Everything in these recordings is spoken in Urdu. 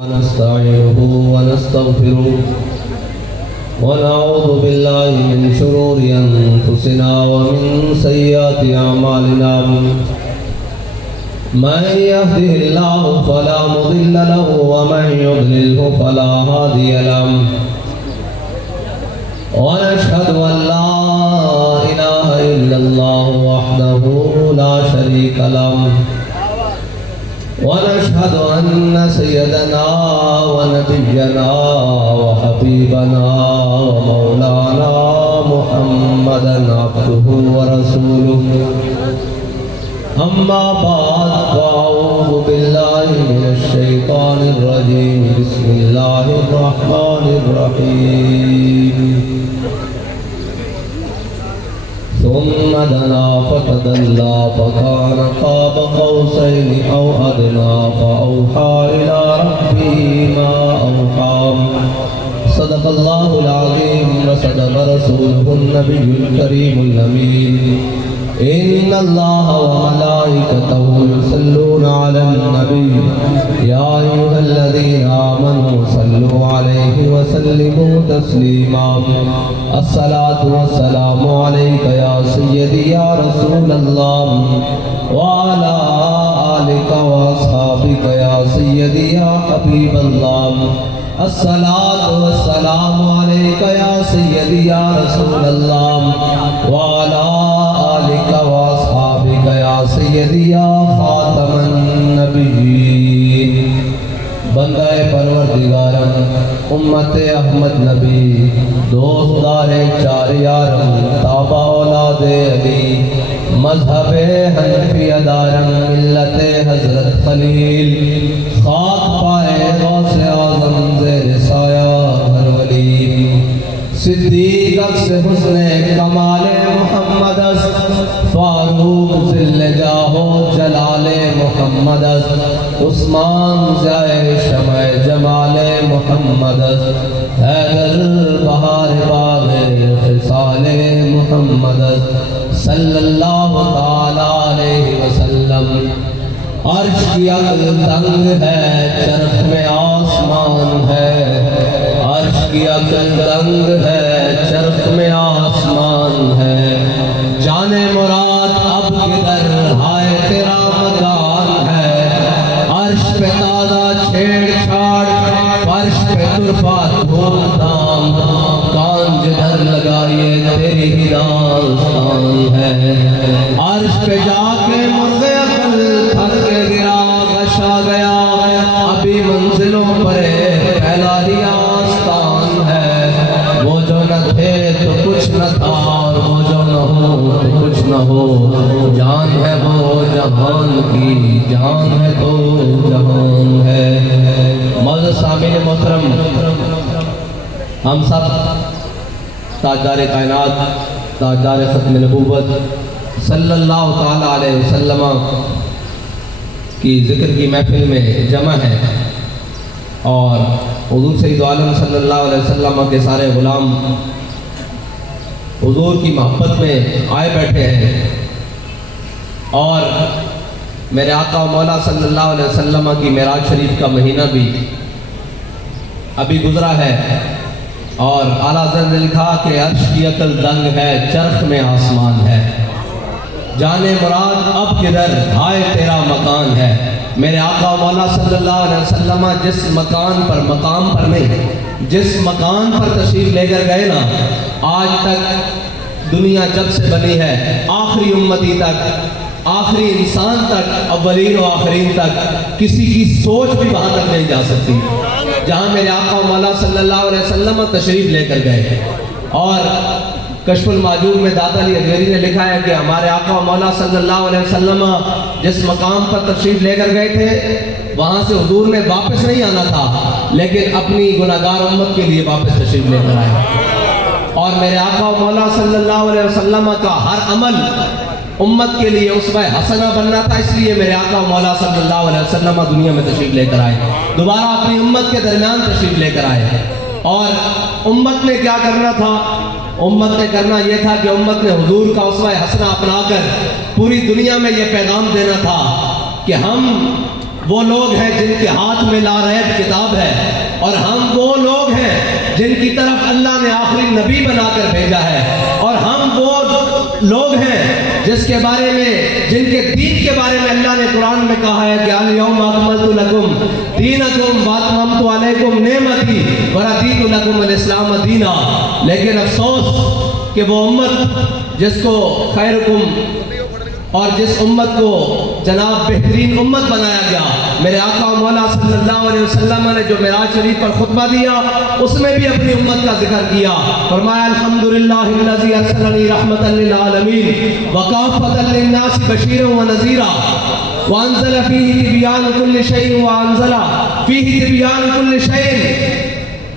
ونستعينه ونستغفره ونعوذ بالله من شرور أنفسنا ومن سيئات أعمالنا من يهده الله فلا مضل له ومن يضلله فلا هادي له ونشهد أن لا إله إلا الله وحده لا شريك له ونشهد أن سيدنا ونبينا وحبيبنا ومولانا محمدا عبده ورسوله أما بعد فأعوذ بالله من الشيطان الرجيم بسم الله الرحمن الرحيم ثم دنا فتدلى فكان قاب قوسين أو أدنى فأوحى إلى ربه ما أوحى صدق الله العظيم وصدق رسوله النبي الكريم الأمين إن الله وملائكته يصلون على النبي يا أيها الذين آمنوا صلوا عليه وسلموا تسليما الصلاة والسلام عليك يا سيدي يا رسول الله وعلى آلك وأصحابك يا سيدي يا حبيب الله الصلاة والسلام عليك يا سيدي يا رسول الله وعلى آلك وأصحابك يا سيدي يا خاتم النبيين بندہ پروردگارم امت احمد نبی دوستدار چار یارم تابع اولاد علی مذہب حنفی دارم ملت حضرت خلیل خاک پائے غوث اعظم زیر سایہ ہر ولی صدیق اکس حسن کمال محمد است فاروق ذل جاہ جلال محمد است عثمان جائے شمع جمال محمد است حیدر بہار باغ خصال محمد است صلی اللہ تعالی علیہ وسلم عرش کی عقل تنگ ہے چرخ میں آسمان ہے عرش کی عقل تنگ ہے چرخ میں آسمان ہے جانے مراد اب کدھر ہائے تیرا مکان ہے عرش پہ تازہ چھیڑ چھاڑ فرش پہ طرفہ دھوم دھام کان جدھر لگائیے تیری ہی داستان ہے عرش پہ جا کے مرغ عقل تھک کے گرا غشا گیا ابھی منزلوں پر پھیلا ہی آستان ہے وہ جو نہ تھے تو کچھ نہ تھا اور وہ جو نہ ہو تو کچھ نہ ہو جان ہے وہ جہان کی جان ہے تو جہان ہے معزز سامعین محترم ہم سب تاجدار کائنات تاجدار ختم نبوت صلی اللہ تعالی علیہ وسلم کی ذکر کی محفل میں جمع ہے اور حضور سید عالم صلی اللہ علیہ وسلم کے سارے غلام حضور کی محبت میں آئے بیٹھے ہیں اور میرے آقا و مولا صلی اللہ علیہ وسلم کی معراج شریف کا مہینہ بھی ابھی گزرا ہے اور اعلیٰ حضرت نے لکھا کہ عرش کی عقل دنگ ہے چرخ میں آسمان ہے جانے مراد اب کدھر ہائے تیرا مکان ہے میرے آقا و مولا صلی اللہ علیہ وسلم جس مکان پر مقام پر نہیں جس مکان پر تشریف لے کر گئے نا آج تک دنیا جب سے بنی ہے آخری امتی تک آخری انسان تک اولین و آخرین تک کسی کی سوچ بھی وہاں تک نہیں جا سکتی جہاں میرے آقا و مولا صلی اللہ علیہ وسلم تشریف لے کر گئے اور کشف المعجوب میں داتا علی اجمیری نے لکھا ہے کہ ہمارے آقا و مولا صلی اللہ علیہ وسلم جس مقام پر تشریف لے کر گئے تھے وہاں سے حضور نے واپس نہیں آنا تھا لیکن اپنی گناہگار امت کے لیے واپس تشریف لے کر آئے اور میرے آقا و مولا صلی اللہ علیہ وسلم کا ہر عمل امت کے لیے اسوہ حسنہ بننا تھا اس لیے میرے آقا و مولا صلی اللہ علیہ وسلم دنیا میں تشریف لے کر آئے دوبارہ اپنی امت کے درمیان تشریف لے کر آئے اور امت نے کیا کرنا تھا امت نے کرنا یہ تھا کہ امت نے حضور کا اسوہ حسنہ اپنا کر پوری دنیا میں یہ پیغام دینا تھا کہ ہم وہ لوگ ہیں جن کے ہاتھ میں لاریب کتاب ہے، اور ہم وہ لوگ ہیں جن کی طرف اللہ نے آخری نبی بنا کر بھیجا ہے، اور ہم وہ لوگ ہیں جس کے بارے میں، جن کے دین کے بارے میں اللہ نے قرآن میں کہا ہے کہ الیوم اکملت لکم دینکم واتممت علیکم نعمتی ورضیت لکم الاسلام دینا۔ لیکن افسوس کہ وہ امت جس کو خیرکم اور جس امت کو جناب بہترین امت بنایا گیا، میرے آقا و مولا صلی اللہ علیہ وسلم نے جو معراج شریف پر خطبہ دیا اس میں بھی اپنی امت کا ذکر کیا، فرمایا الحمدللہ الذی ارسلنی رحمتا للعالمین وکافۃ للناس بشیرا ونذیرا وانزل فیہ تبیان کل شیء وانزل فیہ تبیان کل شیء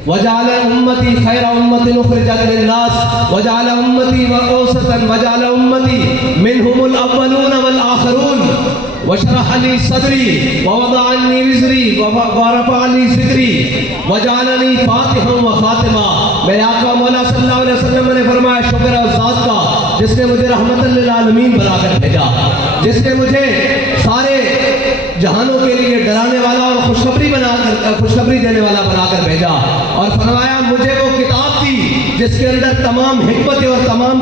وجعل امتی خیر امت اخرجت للناس وجعل امتی وسطا وجعل امتی منهم الاولون والآخرون وشرح لی صدری ووضع عنی وزری ورفع لی ذکری وجعلنی فاتحا وخاتما۔ میرے آقا مولا صلی اللہ علیہ وسلم نے فرمایا شکر ہے اس ذات کا جس نے مجھے رحمت للعالمین بنا کر بھیجا، جس نے مجھے سارے جہانوں کے لیے ڈرانے والا اور خوشخبری دینے والا بنا کر بھیجا، اور فرمایا مجھے وہ کتاب دی جس کے اندر تمام حکمتیں اور تمام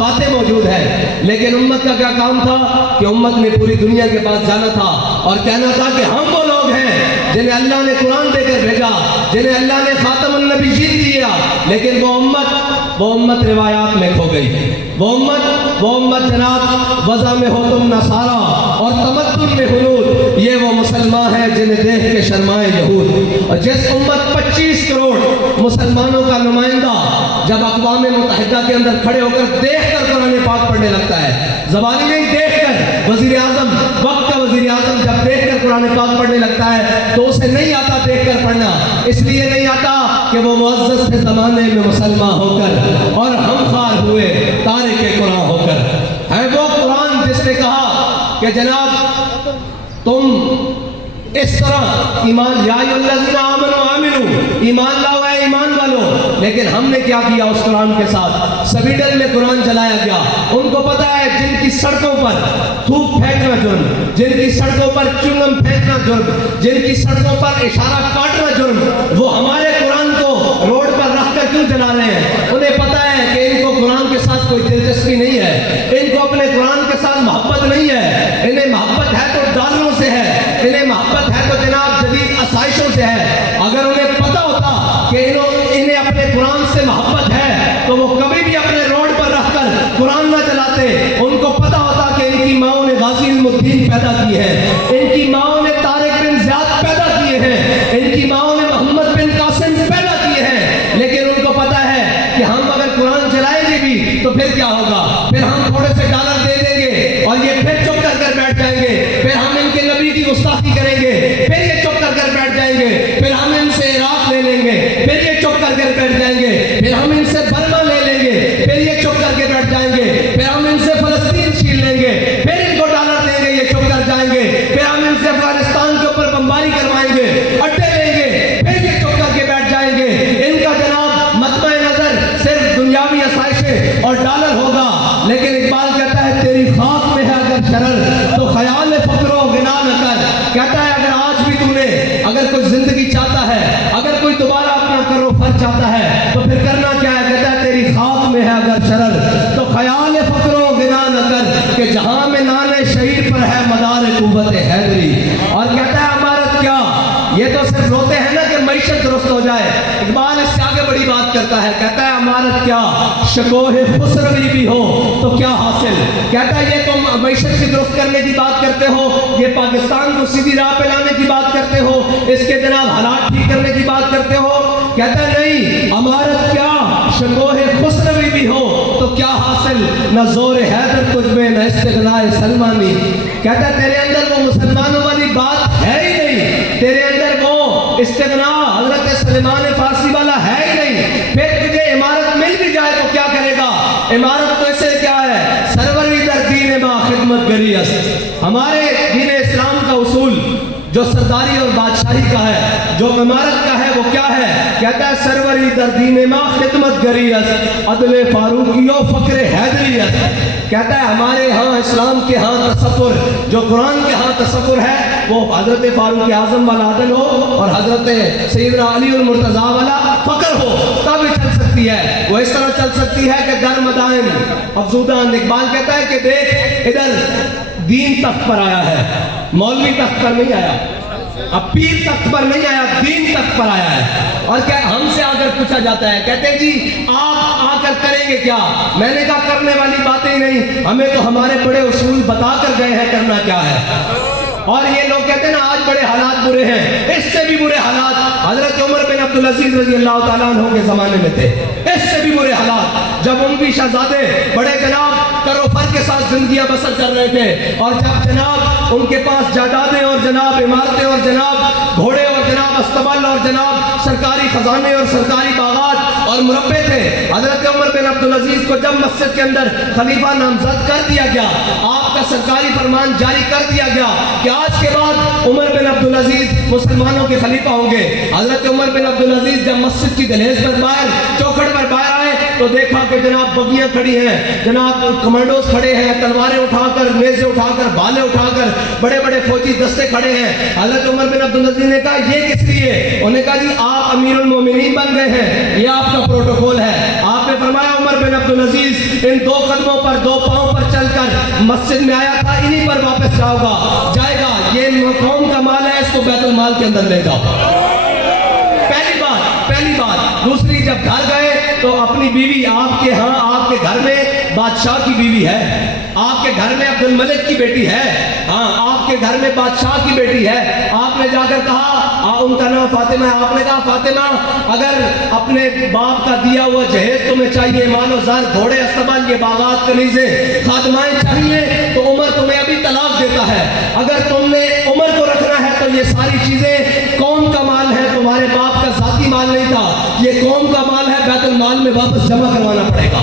باتیں موجود ہیں۔ لیکن امت کا کیا کام تھا کہ امت نے پوری دنیا کے پاس جانا تھا اور کہنا تھا کہ ہم وہ لوگ ہیں جنہیں اللہ نے قرآن دے کر بھیجا، جنہیں اللہ نے خاتم النبیین دیا، لیکن وہ امت روایات میں کھو گئی، وہ امت جناب وضع میں ہو تم نصارا اور تمدن میں ہنود، یہ وہ مسلمان ہیں جنہیں دیکھ کے شرمائے یہود۔ اور جس امت 25 کروڑ مسلمانوں کا نمائندہ جب اقوام متحدہ کے اندر کھڑے ہو کر دیکھ کر قرآن پاک پڑھنے لگتا ہے، زبانی نہیں دیکھ کر، وزیر اعظم وقت کا وزیر اعظم جب دیکھ کر قرآن پاک پڑھنے لگتا ہے تو اسے نہیں آتا دیکھ کر پڑھنا، اس لیے نہیں آتا کہ وہ معزز تھے زمانے میں مسلمان ہو کر اور ہم خار ہوئے تارک قرآن ہو کر۔ ہے وہ قرآن جس نے کہا کہ جناب تم اس طرح ایمان یا ایھا الذین آمنوا آمنوا، ایمان لاؤ اے ایمان والو، لیکن ہم نے کیا کیا اس قرآن کے ساتھ؟ سویڈن میں قرآن جلایا گیا۔ ان کو پتا ہے جن کی سڑکوں پر تھوک پھینکنا جرم، جن کی سڑکوں پر چنگم پھینکنا جرم، جن کی سڑکوں پر اشارہ کاٹنا جرم، وہ ہمارے قرآن کو روڈ پر رکھ کر کیوں جلا رہے ہیں؟ انہیں پتا ہے کہ ان کو قرآن کے ساتھ کوئی دلچسپی نہیں ہے، ان کو اپنے قرآن کے ساتھ محبت نہیں ہے، انہیں محبت ہے تو ڈالروں سے ہے، انہیں محبت ہے تو جناب جدید آسائشوں سے ہے۔ اگر انہیں پتا ہوتا کہ انہیں اپنے قرآن سے محبت ہے تو وہ کبھی بھی اپنے روڈ پر رکھ کر قرآن نہ چلاتے۔ ان کو پتا ہوتا کہ ان کی ماؤں نے غازی علم الدین پیدا کی ہے، ان کی ماؤں نے طارق بن زیاد پیدا کیے ہیں، ان کی ماؤں نے محمد بن قاسم پیدا کیے ہیں، لیکن ان کو پتا ہے کہ ہم اگر قرآن چلائیں گے بھی تو پھر کیا ہوگا؟ پھر ہم تھوڑے سے ڈالر دے دیں گے اور یہ پھر چپ کر بیٹھ جائیں گے، پھر ہم ان کے نبی کی گستاخی کریں گے، پھر یہ چپ کر بیٹھ جائیں گے، پھر ہم ان سے عراق لے لیں گے، پھر یہ چپ کر بیٹھ جائیں گے، پھر ہم ان سے برما لے لیں گے، پھر یہ چپ کر کے بیٹھ جائیں گے، پھر ہم ان سے فلسطین چھین لیں گے، پھر ان کو ڈالر دیں گے، یہ چپ کر جائیں گے، پھر ہم ان سے افغانستان کے اوپر بمباری کروائیں گے، اڈے لیں گے، پھر یہ چپ کر کے بیٹھ جائیں گے۔ ان کا جناب مطمع نظر صرف دنیاوی آسائشیں اور ڈالر ہوگا، لیکن اقبال کہتا ہے تیری خاک میں ہے اگر شرر تو خیال فقر و غنا نہ کر۔ کہتا ہے اگر آج بھی تم نے اگر کوئی زندگی چاہتا ہے، اگر کوئی دوبارہ اپنا کرو فر چاہتا ہے تو پھر کرنا کیا ہے؟ کہتا ہے تیری خاک میں ہے اگر شرر تو خیال فقر و غنا نہ کر، کہ جہاں میں نان شہید پر ہے مدار قوت حیدری۔ اور کہتا ہے عمارت کیا، یہ تو صرف روتے ہیں نا کہ معیشت درست ہو جائے۔ اقبال اس سے آگے بڑی بات کرتا ہے، کہتا ہے عمارت کیا شکوہ خسروی بھی ہو تو کیا حاصل۔ کہتا ہے یہ تم معیشت کی درست کرنے کی بات کرتے ہو، یہ پاکستان کو سیدھی راہ پہ لانے کی بات کرتے ہو، اس کے جناب حالات ٹھیک کرنے کی بات کرتے ہو۔ کہتا ہے نہیں، عمارت کیا شکوہ خسروی بھی ہو تو کیا حاصل، نہ زور حیدر تجھ میں نہ استغناء سلمانی۔ کہتا ہے تیرے اندر وہ مسلمانوں والی بات ہے ہی نہیں، تیرے اندر وہ استغناء حضرت سلیمان فارسی والا ہے ہی نہیں۔ پھر تجھے عمارت مل بھی جائے تو کیا کرے گا؟ عمارت تو اسے کیا ہے؟ سروری در دین ما خدمت گری است۔ ہمارے دین اسلام کا اصول جو سرداری اور بادشاہی کا ہے، جو عمارت کا ہے، وہ کیا ہے؟ کہتا ہے سروری در دین ما خدمت گری است، عدل فاروقی و فقر حیدری است۔ کہتا ہے ہمارے ہاں اسلام کے ہاں تصور جو قرآن کے ہاں تصور ہے وہ حضرت فاروق اعظم والا عدل ہو اور حضرت سیدنا علی المرتضیٰ والا فقر ہو تب چل سکتی ہے. وہ اس طرح چل سکتی ہے کہ در مدائن افزودان. اقبال کہتا ہے کہ دیکھ ادھر دین تخت پر آیا ہے, مولوی تخت پر نہیں آیا, اب پیر تخت پر نہیں آیا, دین تخت پر آیا ہے. اور کیا ہم سے آ کر پوچھا جاتا ہے, کہتے ہیں جی آپ آ کر کریں گے کیا؟ میں نے کہا کرنے والی باتیں ہی نہیں, ہمیں تو ہمارے بڑے اصول بتا کر گئے ہیں کرنا کیا ہے. اور یہ لوگ کہتے ہیں نا آج بڑے حالات برے ہیں, اس سے بھی برے حالات حضرت عمر بن عبدالعزیز رضی اللہ تعالیٰ عنہ کے زمانے میں تھے. اس سے بھی برے حالات جب ان کی شہزادے بڑے جناب کروفر کے ساتھ زندگیاں بسر کر رہے تھے, اور جب جناب ان کے پاس جائیدادیں اور جناب عمارتیں اور جناب گھوڑے اور جناب استبل اور جناب سرکاری خزانے اور سرکاری باغات اور مربے تھے. حضرت عمر بن عبدالعزیز کو جب مسجد کے اندر خلیفہ نامزد کر دیا گیا, آپ کا سرکاری فرمان جاری کر دیا گیا کہ آج کے بعد عمر بن عبدالعزیز مسلمانوں کے خلیفہ ہوں گے. حضرت عمر بن عبدالعزیز جب مسجد کی دہلیز پر باہر چوکھٹ پر باہر آئے تو دیکھا کہ جناب بگیاں کھڑی ہیں, جناب کمانڈوز کھڑے ہیں, تلواریں اٹھا کر, نیزے اٹھا کر, بھالے اٹھا کر, بڑے بڑے فوجی دستے کھڑے ہیں. حضرت عمر بن عبدالعزیز نے کہا یہ کس لیے؟ انہوں نے کہا جی آپ امیر المومنین بن گئے ہیں, یہ آپ کا پروٹوکول ہے. آپ نے فرمایا عمر بن عبدالعزیز ان 2 قدموں پر 2 پاؤں پر چل کر مسجد میں آیا تھا, انہی پر واپس جائے گا. یہ قوم کا مال ہے, اس کو بیت المال کے اندر لے جاؤ. پہلی بات. دوسری, جب گھر گئے تو اپنی بیوی, آپ کے ہاں آپ کے گھر میں بادشاہ کی بیوی ہے, آپ کے گھر میں عبد الملک کی بیٹی ہے, ہاں آپ کے گھر میں بادشاہ کی بیٹی ہے. آپ نے جا کر کہا, ان کا نام فاطمہ ہے, آپ نے کہا فاطمہ اگر اپنے باپ کا دیا ہوا جہیز تمہیں چاہیے, مال و زر, گھوڑے, استبل, یہ باغات, کنیزیں, خادمائیں چاہیے, تو عمر تمہیں ابھی طلاق دیتا ہے. اگر تم نے عمر کو رکھنا ہے تو یہ ساری چیزیں قوم کا مال ہے, تمہارے باپ کا ذاتی مال نہیں تھا, یہ قوم کا مال ہے, بیت المال میں واپس جمع کروانا پڑے گا.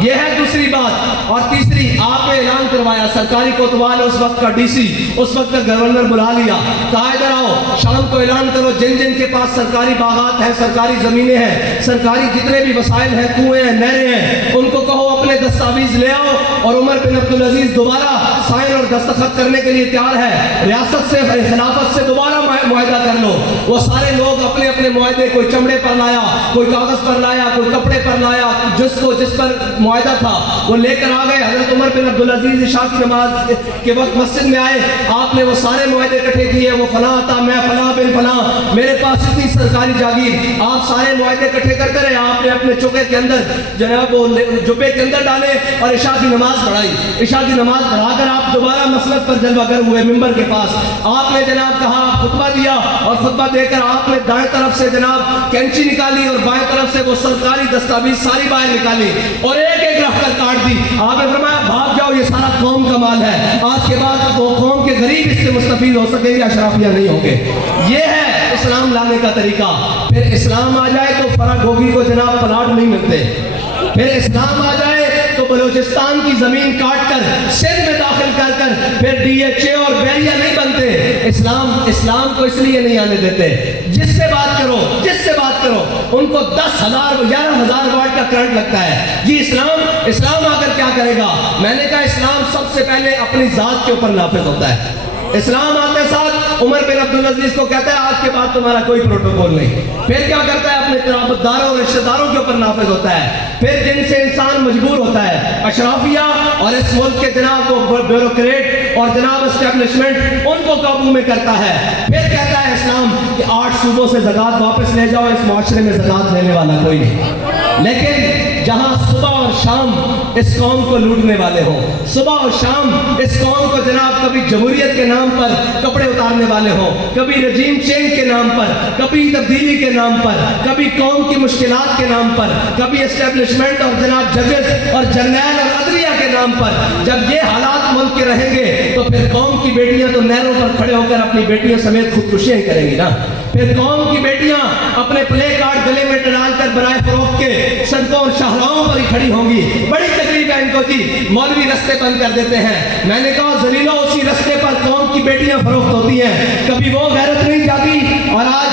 یہ ہے دوسری بات. اور تیسری, آپ نے اعلان کروایا, سرکاری کوتوال اس وقت کا ڈی سی, اس وقت کا گورنر بلا لیا, کہا ادھر آؤ, شام کو اعلان کرو جن جن کے پاس سرکاری باغات ہیں, سرکاری زمینیں ہیں, سرکاری جتنے بھی وسائل ہیں, کنویں ہیں, نہریں ہیں, ان کو کہو اپنے دستاویز لے آؤ. اور عمر بن عبدالعزیز دوبارہ سائن اور دستخط کرنے کے لیے تیار ہے, ریاست سے, خلافت سے دوبارہ معاہدہ کر لو. وہ سارے لوگ اپنے اپنے معاہدے, کوئی چمڑے پر لایا, کوئی کاغذ پر لایا, کوئی کپڑے پر لایا, جس پر معاہدہ تھا وہ لے کر آ گئے. حضرت عمر بن عبدالعزیز عشاء کی نماز کے وقت مسجد میں آئے, آپ نے وہ سارے معاہدے اکٹھے کیے, وہ فلاں تھا, میں فلاں بن فلاں, میرے پاس اتنی سرکاری جاگیر, آپ سارے معاہدے اکٹھے کر کرے, آپ نے اپنے چوکے کے اندر جناب وہ جبے کے اندر ڈالے اور عشاء کی نماز پڑھائی. عشاء کی نماز پڑھا کر آپ دوبارہ مسلک پر جلوہ گر ہوئے ممبر کے پاس. آپ نے جناب کہا, خطبہ دیا, اور خطبہ دے کر آپ نے دائیں طرف سے جناب کینچی نکالی اور بائیں طرف سے وہ سرکاری دستاویز ساری باہر نکالی اور ایک ایک رکھ کر کاٹ دی. آپ نے فرمایا بھاگ جاؤ, یہ سارا قوم کا مال ہے, آج کے بعد وہ قوم کے غریب اس سے مستفید ہو سکیں گے, اشرافیہ نہیں ہوں گے. یہ ہے اسلام لانے کا طریقہ. پھر اسلام آ جائے تو فرا گوگی کو جناب پلاٹ نہیں ملتے, پھر اسلام آ جائے تو بلوچستان کی زمین کاٹ کر سندھ میں داخل کر کر پھر ڈی ایچ اے اور بیریا نہیں بنتے. اسلام کو اس لیے نہیں آنے دیتے. جس سے بات کرو ان کو 10,000 11,000 واٹ کا کرنٹ لگتا ہے. جی اسلام آ کر کیا کرے گا؟ میں نے کہا اسلام سب سے پہلے اپنی ذات کے اوپر نافذ ہوتا ہے. اسلام آتے ساتھ عمر بن عبدالعزیز کو کہتا ہے آج کے بعد تمہارا کوئی پروٹوکول نہیں. پھر کیا کرتا ہے؟ اپنے قرابت داروں اور رشتہ داروں کے اوپر نافذ ہوتا ہے. پھر جن سے انسان مجبور ہوتا ہے, اشرافیہ اور اس ملک کے جناب کو بیوروکریٹ اور جناب اسٹیبلشمنٹ, ان کو قابو میں کرتا ہے. پھر کہتا ہے اسلام کہ 8 صوبوں سے زکوٰۃ واپس لے جاؤ, اس معاشرے میں زکوٰۃ لینے والا کوئی نہیں. لیکن جہاں صبح اور شام اس قوم کو لوٹنے والے ہوں, صبح اور شام اس قوم کو جناب کبھی جمہوریت کے نام پر کپڑے اتارنے والے ہوں, کبھی رجیم چینج کے نام پر, کبھی تبدیلی کے نام پر, کبھی قوم کی مشکلات کے نام پر, کبھی اسٹیبلشمنٹ اور جناب ججز اور جرنیل اور عدلیہ کے نام پر, جب یہ حالات ملک کے رہیں گے تو پھر قوم کی بیٹیاں تو نہروں پر کھڑے ہو کر اپنی بیٹیوں سمیت خودکشیاں ہی کریں گی نا. پھر قوم کی بیٹیاں اپنے پلے کارڈ گلے میں ڈال کر برائے فروخت کے سڑکوں اور شاہراہوں پر ہی کھڑی ہوں گی. بڑی تکلیف ہے ان کو جی, مولوی رستے بند کر دیتے ہیں. میں نے کہا ذلیلو, اسی رستے پر قوم کی بیٹیاں فروخت ہوتی ہیں, کبھی وہ غیرت نہیں جاتی. اور آج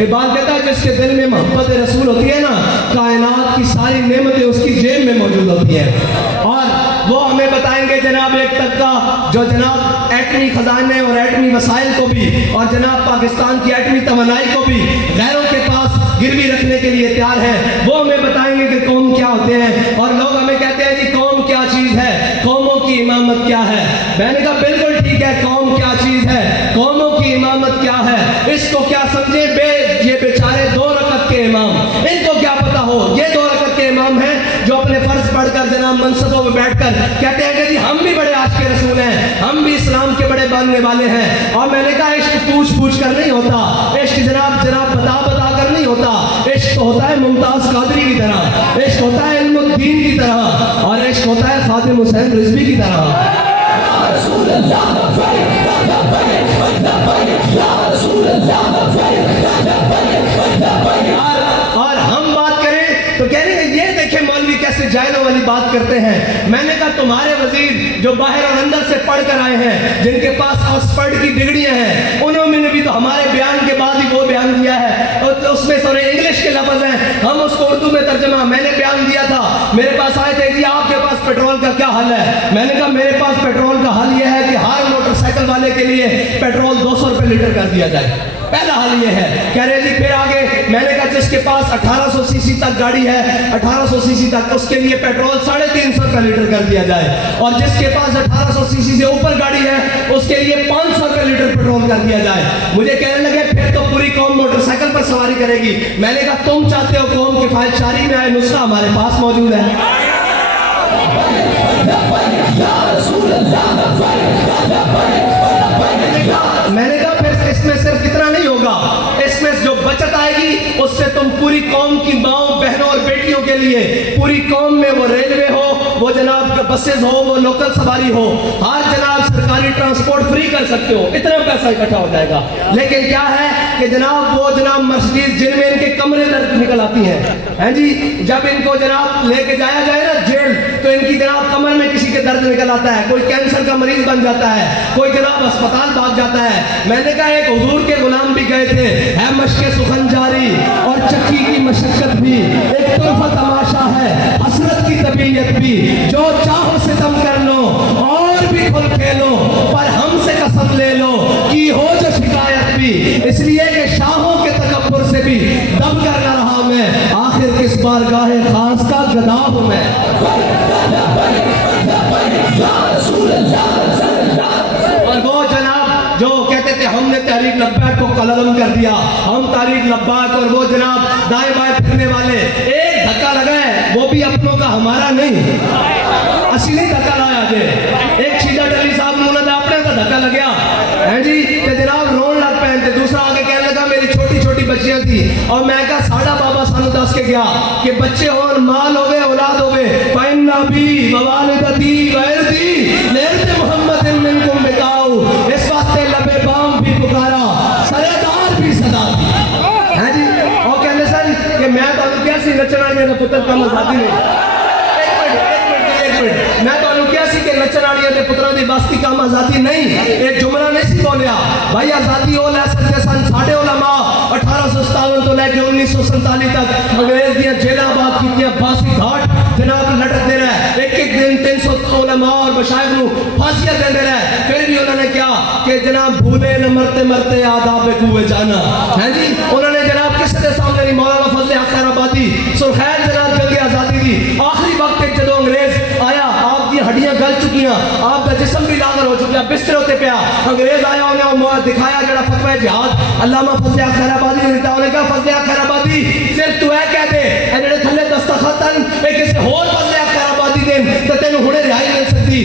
اقبال کہتا ہے جس کے دل میں محبت رسول ہوتی ہے نا، کائنات کی ساری نعمتیں اس کی جیب میں موجود ہوتی ہیں. اور وہ ہمیں بتائیں گے جناب ایک طبقہ جو جناب ایٹمی خزانے اور ایٹمی وسائل کو بھی اور جناب پاکستان کی ایٹمی توانائی کو بھی غیروں کے پاس گروی رکھنے کے لیے تیار ہے، وہ ہمیں بتائیں گے کہ قوم کیا ہوتے ہیں. اور لوگ ہمیں کہتے ہیں جی قوم کیا چیز ہے، قوموں کی امامت کیا ہے. میں نے کہا بالکل ٹھیک ہے، قوم کیا چیز ہے، قوموں کی امامت کیا ہے. اس کو کیا سمجھے یہ بیچارے 2 رکعت کے امام، ان کو کیا پتا ہو یہ 2 رکعت کے امام ہیں جو اپنے فرض پڑھ کر جناب منصبوں میں بیٹھ کر کہتے ہیں کہ جی ہم بھی بڑے عاشق رسول ہیں، ہم بھی اسلام کے بڑے ماننے والے ہیں. اور میں نے کہا عشق پوچھ کر نہیں ہوتا، عشق جناب بتا کر نہیں ہوتا. عشق ہوتا ہے ممتاز قادری کی طرح، عشق ہوتا ہے علم الدین کی طرح، اور عشق ہوتا ہے خادم حسین رضوی کی طرح. اور ہم بات کریں تو کہہ رہے ہیں یہ دیکھیں مولوی کیسے جائلوں والی بات کرتے ہیں. میں نے کہا تمہارے وزیر جو باہر اور اندر سے پڑھ کر آئے ہیں، جن کے پاس آکسفورڈ کی ڈگریاں ہیں، انہوں نے بھی تو ہمارے بیان کے بعد ہی وہ بیان دیا ہے، اور اس میں سارے انگلش کے لفظ ہیں، ہم اس کو اردو میں ترجمہ میں نے بیان دیا تھا. میرے پاس آئے تھے جی آپ کے پاس پیٹرول کا کیا حل ہے. میں نے کہا میرے پاس پیٹرول کا حل یہ ہے کہ ہر موٹر سائیکل والے کے لیے پیٹرول 200 روپے لیٹر کر دیا جائے. پہلا حل یہ ہے. کہہ رہے جی پھر آگے میں نے کہا جس کے پاس 1800 سی سی تک گاڑی ہے، 1800 سی سی تک، اس کے لیے پیٹرول 350 روپے لیٹر کر دیا جائے. اور جس کے پاس 1800 سی سی سے اوپر گاڑی ہے اس کے لیے 500 روپے لیٹر پیٹرول کر دیا جائے. مجھے کہنے لگے پھر تو پوری قوم موٹر سائیکل پر سواری کرے گی. میں نے کہا تم چاہتے ہو قوم کفایت شاری میں آئے، نسخہ ہمارے پاس موجود ہے. میں نے کہا پھر اس میں صرف کتنا نہیں ہوگا، اس میں جو بچت آئے گی اس سے تم پوری قوم کی ماؤں بہنوں اور بیٹیوں کے لیے پوری قوم میں وہ ریلوے ہو، وہ جناب بسز ہو، وہ لوکل سواری ہو، ہر جناب سرکاری ٹرانسپورٹ فری کر سکتے ہو. اتنا پیسہ اکٹھا ہو جائے گا. لیکن کیا ہے کہ جناب وہ جناب مرسیڈیز جن میں ان کے کمرے درد نکل آتی ہیں جی، جب ان کو جناب لے کے جایا جائے نا جیل تو ان کی جناب کمر میں کسی کے درد نکل آتا ہے، کوئی کینسر کا مریض بن جاتا ہے، کوئی جناب اسپتال بھاگ جاتا ہے. میں نے کہا ایک حضور کے غلام بھی گئے تھے، ہے مشق سخن جاری اور چکی کی مشقت بھی، ایک طرفہ تماشا ہے حسرت کی طبیعت بھی، جو چاہو ستم کر لو اور بھی کھل کھیلو، پر ہم سے قسم لے لو کی ہو جو شکایت بھی، اس لیے کہ شاہوں کے تکبر سے بھی دم کر نہ رہا میں، آخر کس بارگاہ خاص کا گدا ہوں میں. اور وہ جناب جو کہتے تھے ہم نے تحریک لبیک کو قلم کر دیا، ہم تحریک لبیک، اور وہ جناب دائیں بائیں پھرنے والے ایک دھکا لگا ہے وہ بھی اپنوں کا ہمارا نہیں، اسی نہیں دھکا لایا جے. ایک شیدہ ڈلی صاحب نے انہوں نے اپنے کا دھکا لگیا ہے جی کہ جناب رون لگ پہنتے. دوسرا آگے کہنے لگا میری چھوٹی چھوٹی بچیاں تھی، اور میں کہا ساڑھا بابا سانو دس کے گیا کہ بچے ہوں مال ہوئے اولاد ہوئے فَإِنَّ بِي وَوَالِدَتِي وَإِرْضِي لِعِرْضِ مُحَمَّدٍ مِنْكُمْ بِقَاؤ. اس واسطے لبے بام بھی پکارا، سرے دار بھی صدا دی ہے جی. اور کہنے سر کہ میں تو کیسی نچنا میرا پتر کم آزادی نہیں، میں تو کیا سی کہ نچراڑیاں دے پتروں دی باستی کام آزادی نہیں. ایک جملہ نہیں سی بولیا بھائی آزادی ہو لے سکتے سن ساڑھے علماء 1857 تو لے کے 1947 تک انگریز دیاں جیلہ آباد کی باسی گھاٹ جناب لٹکتے رہے، ایک ایک دن 300 علماء اور مشائخ نو پھانسیاں دیندے رہے. پھر بھی انہوں نے کیا کہ جناب بھولے نہ مرتے مرتے آداب کوئے جانا ہے جی. انہوں نے جناب کس کے سامنے نہیں، مولانا فضل حق خیر آبادی سرخیر جناب جنگ آزادی دی. آخری وقت ایک جدو انگریز آیا، آپ کی ہڈیاں گل چکیاں، آپ کا جسم بھی لاغر ہو چکیا، بستر ہوتے پیا. انگریز آیا انہیں دکھایا جڑا فتوی جہاد علامہ فضل حق خیر آبادی نے دیتا. انہیں کہا فضل حق خیر آبادی صرف تو ہے کہہ دے اے جڑے تھلے دستخطن اے کسی ہور فضل حق خیر آبادی دین تے تینوں ہنے رہائی مل سکتی.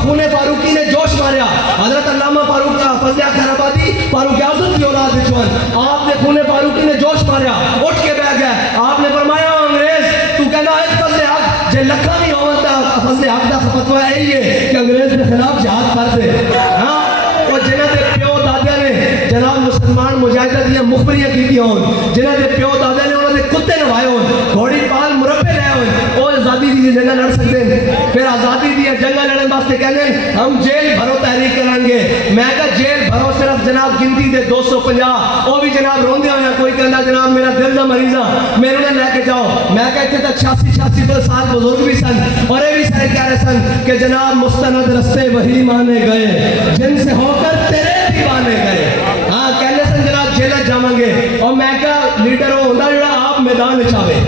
خون فاروقی نے جوش ماریا. حضرت علامہ فاروق کا فضل حق خیر آبادی فاروق اعظم کی اولاد وچوں، آپ نے خون فاروقی نے جوش ماریا، اٹھ کے بیٹھ گئے. آپ نے فرمایا انگریز تو کہنا ہے فضل حق جے لکھا نہیں ہوتا فضل حق دا فتوی یہی ہے کہ انگریز کے خلاف جہاد کر دے. ہاں اور جنہاں دے پیو دادے نے جناب مسلمان مجاہدہ دیاں مخبریاں کیتی ہون، جنہاں دے پیو دادے نے انہوں نے کتے نوائے ہون، گھوڑی پال مربے لے ہون، وہ آزادی دی جنگاں لڑ سکتے ہیں. پھر آزادی دی جنگاں لڑن واسطے کہنے ہم جیل بھرو تحریک کریں گے. میں کہا جیل بھرو صرف جناب گنتی دے 250 وہ بھی جناب روندے ہوئے کوئی کہنا جناب میرا دل دا مریض ہے میرے نے لے کے جاؤ میں کہتے تھا 86 سال بزرگ بھی سن اور یہ بھی سارے کہہ رہے سن کہ جناب مستند رستے وہی مانے گئے جن سے ہو کر تیرے دیوانے گئے ہاں کہنے سن جناب جیلت جامیں گے اور میں کہا لیڈر ہو ہوندہ جڑا آپ میدان چاہے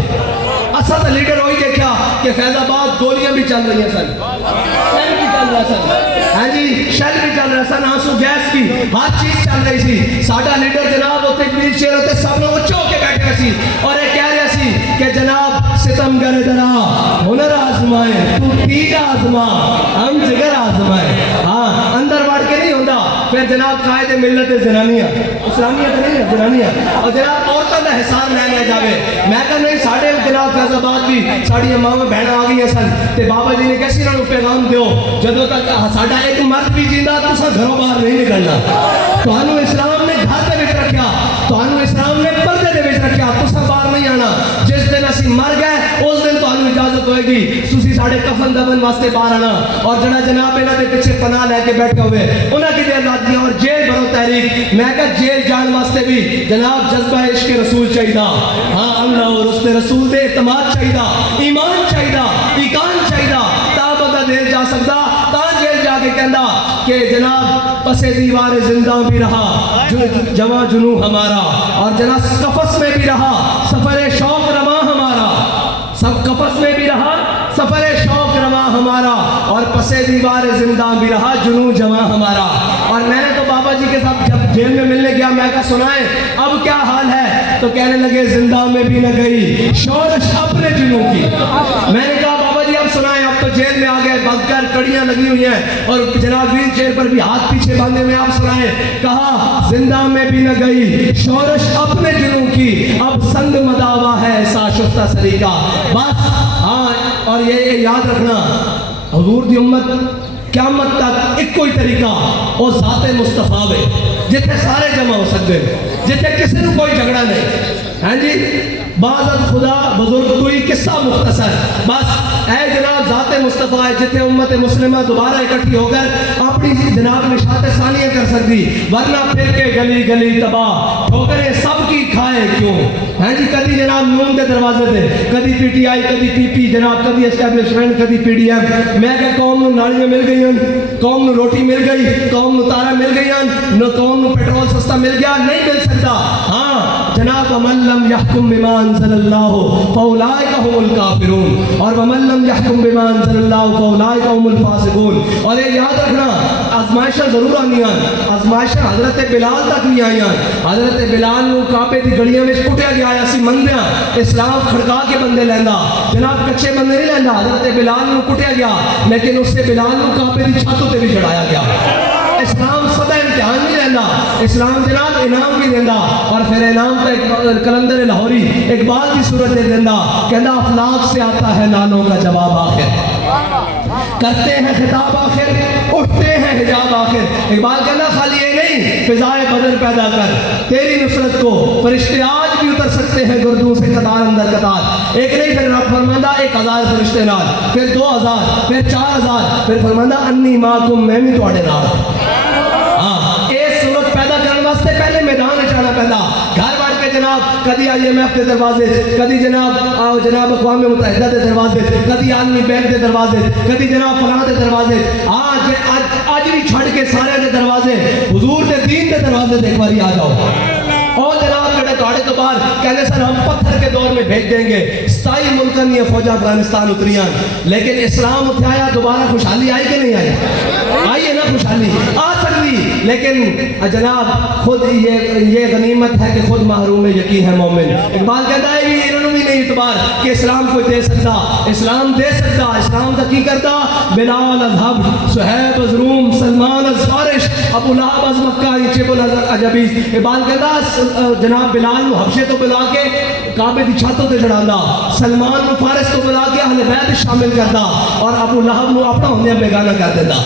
اصل تو لیڈر ہوئی دیکھا کہ فیض آباد گولیاں بھی چل رہی ہیں سن شیل بھی چل رہا سن ہاں جی شیل بھی چل رہا سن آنسو گیس کی ہر چیز چل رہی سی ساڈا لیڈر جناب ہوتے ویل چیئر ہوتے سب لوگ چو کے بیٹھے سی اور یہ کہہ رہے سی کہ جناب ستم گر درا ہنر آزمائے تو تیج آزما ہم جگر آزمائے ہاں اندر بڑھ کے نہیں ہوندہ پھر جناب قائد ملت زنانیہ اسلامیہ تو نہیں ہے زنانیہ اور جناب عورتوں کا حساب لے لیا جاوے میں کہا نہیں ساڑھے جناب فیض آباد بھی ساڑھی امام بہن آ گئی ہیں سن تے بابا جی نے کسی نہ پیغام دیو جدو تک ساڑھا ایک مرد بھی جیندہ تو سا گھروں باہر نہیں نکلنا تو انہوں اسلام نے گھر دے وچ رکھیا تو انہوں اسلام نے پردے دے وچ رکھیا تو سا باہر نہیں آنا جس دن اسی مر گئے اس دن تو انہوں اجازت ہوئے گی سوسی ساڑھے کفن دبن واسطے باہر آنا اور جڑا جناب انہوں دے پیچھے پناہ لے کے بیٹھے ہوئے انہوں کی دے آزاد دیا اور جیل بھرو تحریک میں کہا جیل جان واسطے بھی جناب جذبہ عشق رسول چاہیدہ ہاں اللہ اور اس نے رسول دے اعتماد چاہیدہ ایمان چاہیدہ ایقان چاہیدہ تا بندہ دیر جا سکتا تا جیل جا کے کہندہ کہ جناب پس دیوار زندہ بھی رہا جمع جنو ہمارا اور جناب قفص میں بھی رہا سفر شوق رواں ہمارا سب قفص میں بھی رہا سفر شوق رواں ہمارا اور پس دیوار زندہ بھی رہا جنو جمع ہمارا اور میں نے تو بابا جی کے ساتھ جب جیل میں ملنے گیا میں کہا سنائیں اب کیا حال ہے تو کہنے لگے زندہ میں بھی نہ گئی شورش اپنے جنوں کی میں نے کہا بابا جی اب سنائیں اب تو جیل میں آگئے بھگ کر کڑیاں لگی ہوئی ہیں اور جناب ویل چیئر پر بھی ہاتھ پیچھے باندھے میں آپ سنائیں کہا زندہ میں بھی نہ گئی شورش اپنے جنوں کی اب سنگ مداوا ہے ایسا شفتہ سریقہ بس ہاں اور یہ یاد رکھنا حضور دی امت قیامت تک ایک کوئی طریقہ وہ ذات مصطفیٰ ہے جتنے سارے جمع ہو سکتے جتنے کسی نے کوئی جھگڑا نہیں ہاں جی بعضت خدا بزرگ توئی قصہ مختصر بس اے جناب ذات مصطفیٰ ہے جتنے امت مسلمہ دوبارہ اکٹھی ہو کر اپنی جناب نشاط ثانیہ کر سکتی ورنہ پھر کے گلی گلی تباہ ٹھوکریں سب کی کھائے کیوں ہاں جی کدی جناب نون دے دروازے دے کدی پی ٹی آئی کدی پی پی جناب کدی اسٹیبلشمنٹ کدی پی ڈی ایم میں کہ قوم نو نالیاں مل گئی ہیں قوم نو روٹی مل گئی قوم نو تارا مل گئی ہیں نو قوم نو پیٹرول سستا مل گیا نہیں مل سکتا ہاں جناب ومن لم يحكم بما انزل الله فاولئك هم الكافرون اور ومن لم يحكم بما انزل الله فاولئك هم الفاسقون اور یہ یاد رکھنا آزمائشاں ضرور آنی ہیں آزمائشاں حضرت بلال تک نہیں آئی ہیں حضرت بلال نو کعبے دی گڑیاں وچ کٹیا گیا اسی مندیاں اسلام کھڑکا کے بندے لیندا جناب کچے بندے نہیں لیندا حضرت بلال نو کٹیا گیا لیکن اس سے بلال نو کعبے دی چھت تے بھی چڑھایا گیا اسلام سدا امتحان نہیں لینا اسلام جناب انعام بھی دینا اور پھر انعام کا ایک کلندر لاہوری اقبال کی صورت دے دینا کہنا افلاق سے آتا ہے نالوں کا جواب آخر کرتے ہیں خطاب آخر اٹھتے ہیں حجاب آخر اقبال کہنا خالی یہ نہیں فضائے بدر پیدا کر تیری نصرت کو فرشتے آج بھی اتر سکتے ہیں گردوں سے قطار اندر قطار ایک نہیں پھر رب فرماندہ 1000 فرشتے نال پھر 2000 پھر 4000 پھر فرماندہ انی ماکم میں بھی توڑے نال ہاں ایک صورت پیدا کرنے واسطے پہلے میدان جانا پہلا گھر بڑھ کے جناب کدی آئی ایم ایف کے دروازے کدی جناب اقوام متحدہ کے دروازے کدی عالمی بینک کے دروازے کدی جناب فلاں کے دروازے آج بھی چھڑ کے سارے کے دروازے حضور کے دین کے دروازے ایک باری آ جاؤ اور جناب جڑے توڑے تو باہر کہنے سر ہم پتھر کے دور میں بھیج دیں گے 27 ملکن یہ فوجہ افغانستان اتریاں لیکن اسلام اتھایا دوبارہ خوشحالی آئی کہ نہیں آئی ہے نا خوشحالی آ سکتی لیکن جناب خود یہ غنیمت ہے کہ خود محروم یقین ہے مومن اقبال کہتا ہے بھی انہوں بھی نہیں اعتبار کہ اسلام کو دے سکتا اسلام دے سکتا اسلام کا کی کرتا بلال از حب صہیب از روم سلمان از فارش ابو لہب از مکہ چبل از عجبیز اقبال کہتا جناب بلال نو حبشے تو بلا کے کعبے دی چھتوں تے چڑھاندا سلمان نو فارس تو بلا کے اہل بیت شامل کردا اور ابو لہب نو اپنا ہوندے بیگانہ کر دیندا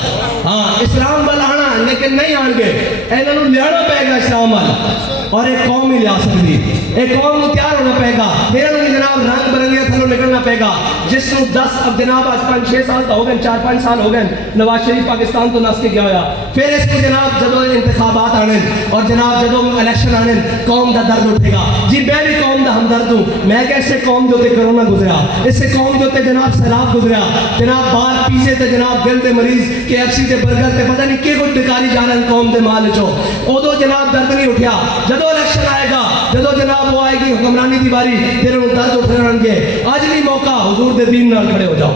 ہاں اسلام بلانا لیکن نہیں آن گے انہاں نو لیانا پے گا اسلام والا اور ایک قوم ہی لیا سکتی. ایک قوم تیار ہونا پائے گا. میرے کو جناب رنگ برنگے تھلوں نکلنا پائے گا. جس کو 10 اب جناب آج 5-6 سال تو ہو گئے, 4-5 سال ہو گئے نواز شریف پاکستان تو نس کے گیا ہوا. پھر اس کو جناب جدو انتخابات آنے اور جناب جدو الیکشن آنے قوم دا درد اٹھے گا. جی میں بھی قوم دا ہمدرد ہوں. میں کہ اس سے قوم جو تے کرونا گزریا, اس سے قوم جو تے جناب سیلاب گزریا, جناب بار پیچھے تے جناب دل دے مریض KFC تے برگر تے پتہ نہیں کہ کچھ بیکاری جانا قوم دے مال چو. ادو جناب درد نہیں اٹھیا. جدو الیکشن آئے گا, جدو جناب وہ آئے گی حکمرانی دی باری, پھر وہ درد اٹھنے گے. اج بھی موقع حضور دے دین نال کھڑے ہو جاؤ,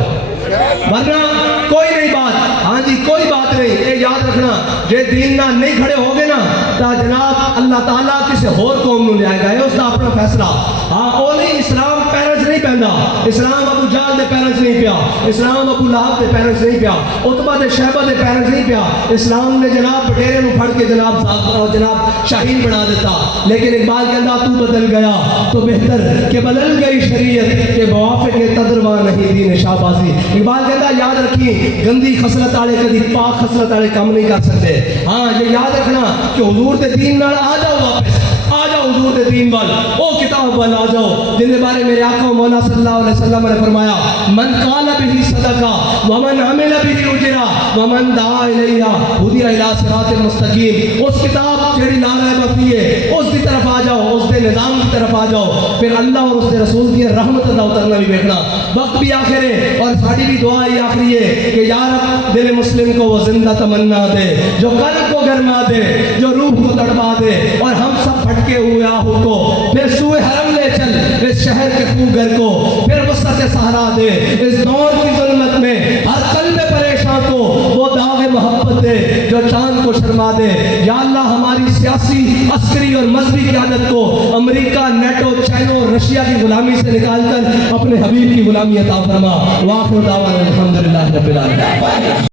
ورنہ کوئی نہیں بات. ہاں جی کوئی بات نہیں. اے یاد رکھنا جے دین نال نہیں کھڑے ہو گے نا تا جناب اللہ تعالیٰ کسی اور قوم نو لے آئے گا. یہ اس دا اپنا فیصلہ. ہاں وہ نہیں, اسلام پیروں چ نہیں پہندا. اسلام ابو جہل دے پیروں چ نہیں پیا. اسلام ابو لہب دے پیروں چ نہیں پیا. عتبہ دے شیبہ دے پیروں چ نہیں پیا. اسلام نے جناب بٹیرے نو پھڑ کے جناب شاہین بنا دیتا. لیکن اقبال کہندا تو بدل گیا تو بہتر کہ بدل گئی شریعت کے موافق تدروا نہیں دین شہبازی. اقبال کہندا یاد رکھیں گندی خصلت والے کبھی پاک خصلت والے کام نہیں کر سکتے. ہاں یہ یاد رکھنا کہ حضور دے دین نال آ جاؤ, واپس آ جاؤ حضور دے دین وال, او کتاب وال آ جاؤ جن دے بارے میرے آقا مولا صلی اللہ علیہ وسلم نے فرمایا من قال به صدقہ ومن عمل به اجرا ومن دعا الیہ ہدی الی صراط المستقیم. اس کتاب جڑی لا ریب فیہ اس دی طرف آ جاؤ, اس دے نظام کی طرف آ جاؤ, پھر اللہ اور اس دے رسول کی رحمت دا اترنا بھی دیکھنا. وقت بھی آخر ہے اور ساری بھی دعا ہی آخری ہے کہ یا رب دل مسلم کو وہ زندہ تمنا دے, جو قلب کو گرما دے, جو روح کو تڑپا دے, اور ہم سب پھٹکے ہوئے آہو کو پھر سوئے حرم لے چل اس شہر کے خوگر کو, پھر وسعت سہارا دے اس دور کی ظلمت میں ہر قلب پریشان کو وہ داغ محبت دے جو چاند کو شرما دے. یا اللہ ہماری سیاسی, عسکری اور مذہبی قیادت کو امریکہ, نیٹو, چائنا اور رشیا کی غلامی سے نکال کر اپنے حبیب کی غلامی عطا فرما. وآخر دعوانا الحمدللہ رب العالمین.